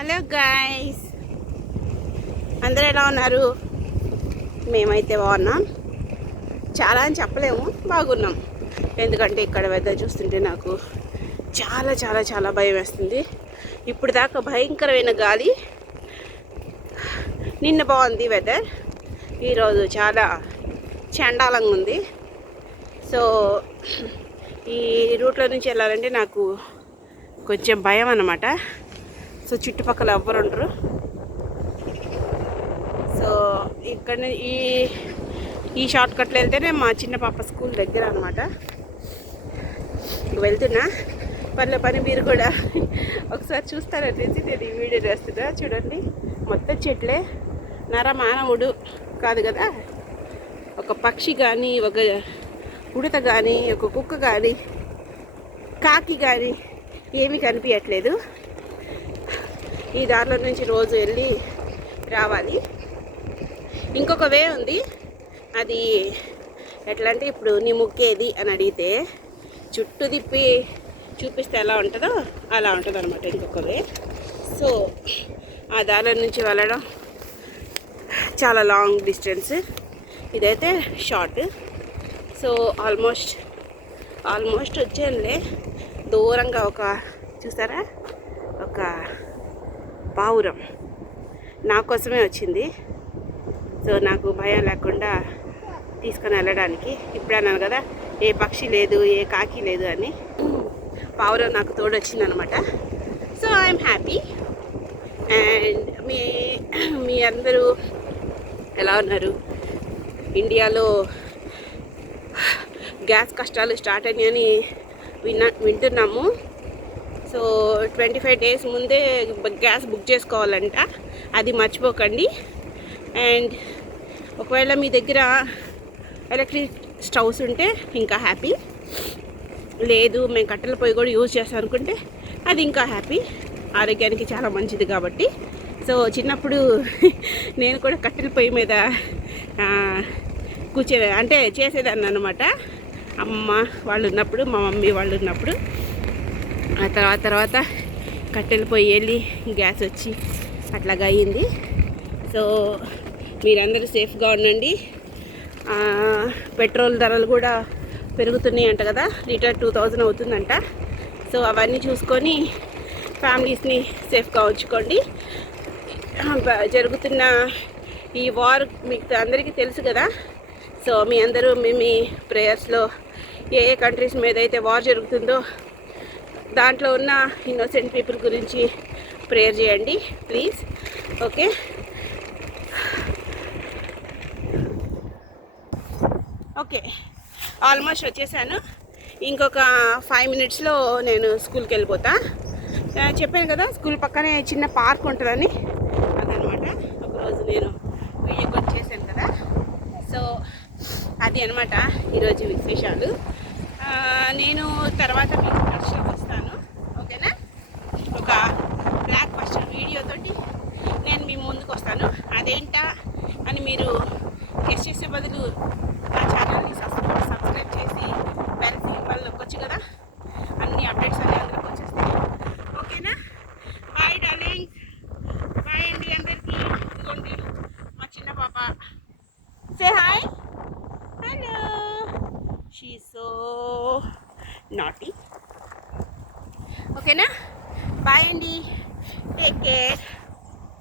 Hello guys, అందరూ ఎలా ఉన్నారు? మేమైతే బాగున్నాం. చాలా అని చెప్పలేము, బాగున్నాం. ఎందుకంటే ఇక్కడ వెదర్ చూస్తుంటే నాకు చాలా చాలా చాలా భయం వేస్తుంది. ఇప్పుడు దాకా భయంకరమైన గాలి. నిన్న బాగుంది వెదర్, ఈరోజు చాలా చండాలంగా ఉంది. సో ఈ రూట్లో నుంచి వెళ్ళాలంటే నాకు కొంచెం భయం అన్నమాట. సో చుట్టుపక్కల ఎవ్వరు ఉండరు. సో ఇక్కడ ఈ షార్ట్ కట్లో వెళ్తేనే మా చిన్న పాప స్కూల్ దగ్గర అనమాట. వెళ్తున్నా పని మీరు కూడా ఒకసారి చూస్తారనేసి నేను ఈ వీడియో చేస్తున్నా. చూడండి, మొత్తం చెట్లే. నరమానవుడు కాదు కదా, ఒక పక్షి కానీ, ఒక ఉడత కానీ, ఒక కుక్క కానీ, కాకి కానీ ఏమీ కనిపించట్లేదు. ఈ దారిలో నుంచి రోజు వెళ్ళి రావాలి. ఇంకొక వే ఉంది, అది ఎట్లా అంటే ఇప్పుడు నీ ముక్కేది అని అడిగితే చుట్టూ తిప్పి చూపిస్తే ఎలా ఉంటుందో అలా ఉంటుంది అనమాట ఇంకొక వే. సో ఆ దారిలో నుంచి వెళ్ళడం చాలా లాంగ్ డిస్టెన్స్, ఇదైతే షార్ట్. సో ఆల్మోస్ట్ వచ్చేయండి. దూరంగా ఒక చూసారా, ఒక పావురం నా కోసమే వచ్చింది. సో నాకు భయం లేకుండా తీసుకొని వెళ్ళడానికి. ఇప్పుడు అన్నాను కదా, ఏ పక్షి లేదు, ఏ కాకి లేదు అని. పావురం నాకు తోడు వచ్చిందనమాట. So I'm happy. అండ్ మీ అందరూ ఎలా ఉన్నారు? ఇండియాలో గ్యాస్ కష్టాలు స్టార్ట్ అయినాయని వింటున్నాము. సో 25 days ముందే గ్యాస్ బుక్ చేసుకోవాలంట, అది మర్చిపోకండి. అండ్ ఒకవేళ మీ దగ్గర ఎలక్ట్రిక్ స్టవ్స్ ఉంటే ఇంకా హ్యాపీ. లేదు మేము కట్టెల పొయ్యి కూడా యూజ్ చేస్తాం అనుకుంటే అది ఇంకా హ్యాపీ, ఆరోగ్యానికి చాలా మంచిది కాబట్టి. సో చిన్నప్పుడు నేను కూడా కట్టెల పొయ్యి మీద అంటే చేసేదాన్ని అనమాట. అమ్మ వాళ్ళు ఉన్నప్పుడు, మా మమ్మీ వాళ్ళు ఉన్నప్పుడు. ఆ తర్వాత కట్టెలు పొయ్యి వెళ్ళి గ్యాస్ వచ్చి అట్లాగా అయ్యింది. సో మీరందరూ సేఫ్గా ఉండండి. పెట్రోల్ ధరలు కూడా పెరుగుతున్నాయి అంట కదా, లీటర్ 2000 అవుతుందంట. సో అవన్నీ చూసుకొని ఫ్యామిలీస్ని సేఫ్గా ఉంచుకోండి. జరుగుతున్న ఈ వార్ మీకు అందరికీ తెలుసు కదా. సో మీ అందరూ మీ ప్రేయర్స్లో ఏ కంట్రీస్ మీద అయితే వార్ జరుగుతుందో దాంట్లో ఉన్న ఇన్నోసెంట్ పీపుల్ గురించి ప్రేయర్ చేయండి ప్లీజ్. ఓకే, ఆల్మోస్ట్ వచ్చేసాను. ఇంకొక 5 minutesలో నేను స్కూల్కి వెళ్ళిపోతా. చెప్పాను కదా, స్కూల్ పక్కనే చిన్న పార్క్ ఉంటుందని. అదనమాట ఒకరోజు నేను వీడియో కాల్ చేశాను కదా. సో అది అనమాట ఈరోజు విశేషాలు. నేను తర్వాత మీకు పరిచయం వస్తాను, ఓకేనా? ఒక బ్లాక్ బస్టర్ వీడియోతోటి నేను మీ ముందుకు వస్తాను. అదేంటా అని మీరు గెస్ చేసే బదులు నా ఛానల్ని సబ్స్క్రైబ్ చేసి బెల్ సింబల్ నొక్కొచ్చు కదా, అన్ని అప్డేట్స్ అన్నీ అందరికి వచ్చేస్తాయి. ఓకేనా? బాయ్ డార్లింగ్, బాయ్ అండి అందరికీ. ఇదిగోండి మా చిన్న పాప. Say hi. Hello. She so naughty. ఓకేనా? బాయ్ అండి, టేక్ కేర్.